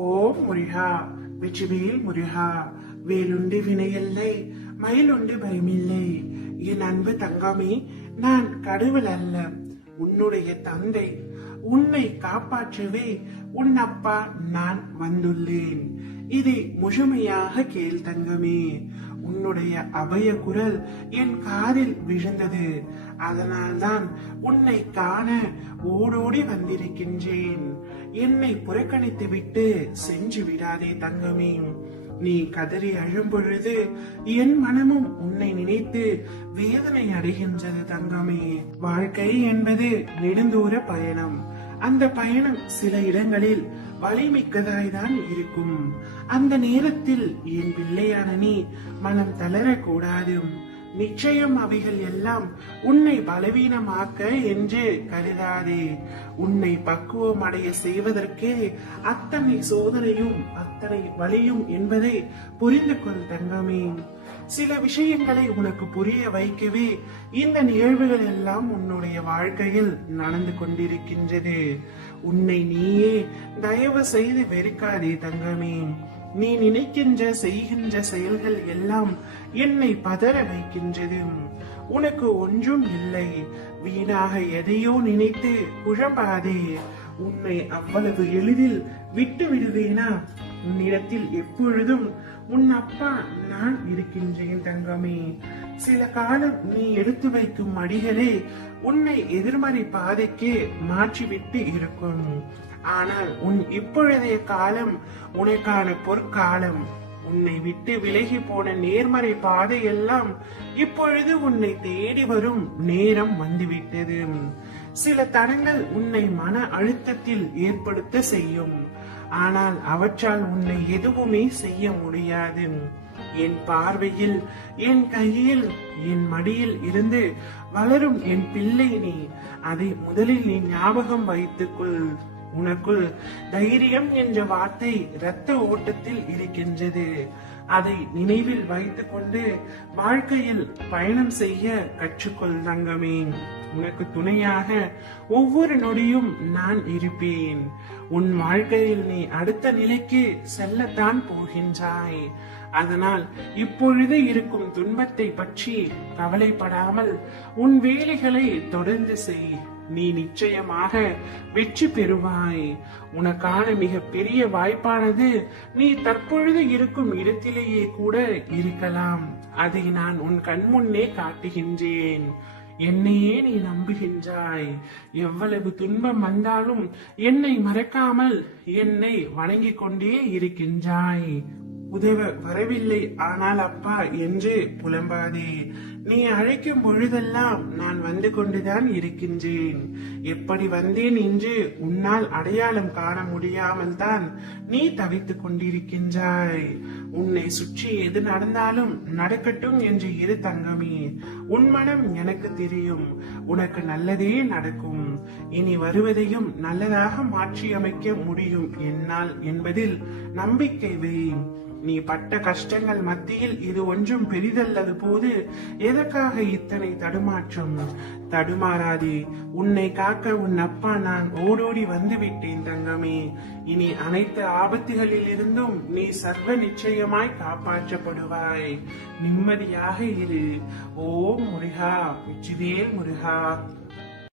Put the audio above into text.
ஓம் முருகா வெற்றிவேல் முருகா வேலுண்டு வினையில்லை மயிலுண்டு பயமில்லை. என் அன்பு தங்கமே நான் கடவுள் அல்ல உன்னுடைய தந்தை. உன்னை காப்பாற்றவே உன் அப்பா நான் வந்துள்ளேன். இதை முழுமையாக கேள் தங்கமே. உன்னுடைய அபய குரல் என் காதில் விழுந்தது. அதனால்தான் உன்னை காண ஓடோடி வந்திருக்கின்றேன். என்னை புறக்கணித்து விட்டு சென்று விடாதே தங்கமே. நீ கதறி அழும்பொழுது என் மனமும் உன்னை நினைத்து வேதனை அடைகின்றது தங்கமே. வாழ்க்கை என்பது நெடுந்தூர பயணம். அந்த பயணம் சில இடங்களில் வலிமிக்கதாய்தான் இருக்கும். அந்த நேரத்தில் என் பிள்ளையான நீ மனம் தளரக்கூடாது நிச்சயம் அவைகள் எல்லாம் உன்னை பலவீனமாக்க என்று கருதாதே. உன்னை பக்குவம் அடைய செய்வதற்கே அத்தனை சோதனையும் அத்தனை வலியும் என்பதை புரிந்து கொள் தங்கமே. சில விஷயங்களை உனக்கு புரிய வைக்கவே இந்த நிகழ்வுகள் எல்லாம் உன்னுடைய வாழ்க்கையில் நடந்து கொண்டிருக்கின்றது. உன்னை நீயே தயவு செய்து வெறுக்காதே தங்கமே. நீ நினைக்கின்ற செய்கின்ற செயல்கள் எல்லாம் என்னை பதற வைக்கின்றது. உனக்கு ஒன்றும் இல்லை. வீணாக எதையோ நினைத்து குழம்பாதே. உன்னை அவ்வளவு எளிதில் விட்டு விடுவேனா? உன்னிடத்தில் எப்பொழுதும் உன் அப்பா நான் இருக்கின்றேன் தங்கமே. சில காலம் நீ எடுத்து வைக்கும் அடிகளே உன்னை எதிர்மறை பாதைக்கு மாற்றிவிட்டு இருக்கும். ஆனால் உன் இப்பொழுதைய காலம் உனக்கான பொற்காலம். உன்னை விட்டு விலகி போன நேர்மறை பாதை எல்லாம் இப்பொழுது உன்னை தேடி வரும் நேரம் வந்துவிட்டது. சில தடங்கள் உன்னை மன அழுத்தத்தில் ஏற்படுத்த செய்யும். ஆனால் அவற்றால் உன்னை எதுவுமே செய்ய முடியாது. என் பார்வையில் என் கையில் என் மடியில் இருந்து வளரும் என் பிள்ளை நீ. அதை முதலில் நீ ஞாபகம் வைத்துக்கொள். உனக்குள் தைரியம் என்ற வார்த்தை இரத்த ஓட்டத்தில் இருக்கின்றது. அதை நினைவில் வைத்துக் கொண்டு வாழ்க்கையில் பயணம் செய்ய கற்றுக்கொள் தங்கமே. உனக்கு துணையாக ஒவ்வொரு நொடியும் நான் இருப்பேன். உன் வாழ்க்கையில் நீ அடுத்த நிலைக்கு செல்லத்தான் போகின்றாய். அதனால் இப்பொழுது இருக்கும் துன்பத்தை பற்றி கவலைப்படாமல் உன் வேலைகளை தொடர்ந்து செய். நீ நிச்சயமாக வெற்றி பெறுவாய். உனக்கான மிக பெரிய வாய்ப்பானது நீ தற்பொழுது இருக்கும் இடத்திலேயே கூட இருக்கலாம். அதை நான் உன் கண்முன்னே காட்டுகின்றேன். என்னையே நீ நம்புகின்றாய். எவ்வளவு துன்பம் வந்தாலும் என்னை மறக்காமல் என்னை வணங்கிக் கொண்டே இருக்கின்றாய். உதவ வரவில்லை. ஆனால் அப்பா என்று புலம்பாதே நீ அழைக்கும் பொழுதெல்லாம் நான் வந்து கொண்டுதான் இருக்கின்றேன். எப்படி வந்தேன் என்று உன்னால் அடையாளம் காண முடியாமல் தான் நீ தவித்துக் கொண்டிருக்கின்றாய். உன்னை சுற்றி எது நடந்தாலும் நடக்கட்டும் என்று இரு தங்கமே. உன் மனம் எனக்கு தெரியும். உனக்கு நல்லதே நடக்கும். இனி வருவதையும் நல்லதாக மாற்றியமைக்க முடியும். என்னால் என்பதில் நம்பிக்கை வை. நீ பட்ட கஷ்டங்கள் மத்தியில் இது ஒன்றும் பெரிதல்லது போது எதற்காக இத்தனை தடுமாற்றம்? தடுமாறாதே உன்னை காக்க உன் அப்பா நான் ஓடோடி வந்து விட்டேன் தங்கமே. இனி அனைத்து ஆபத்துகளில் இருந்தும் நீ சர்வ நிச்சயமாய் காப்பாற்றப்படுவாய். நிம்மதியாக இரு. ஓ முருகா வெற்றிவேல் முருகா.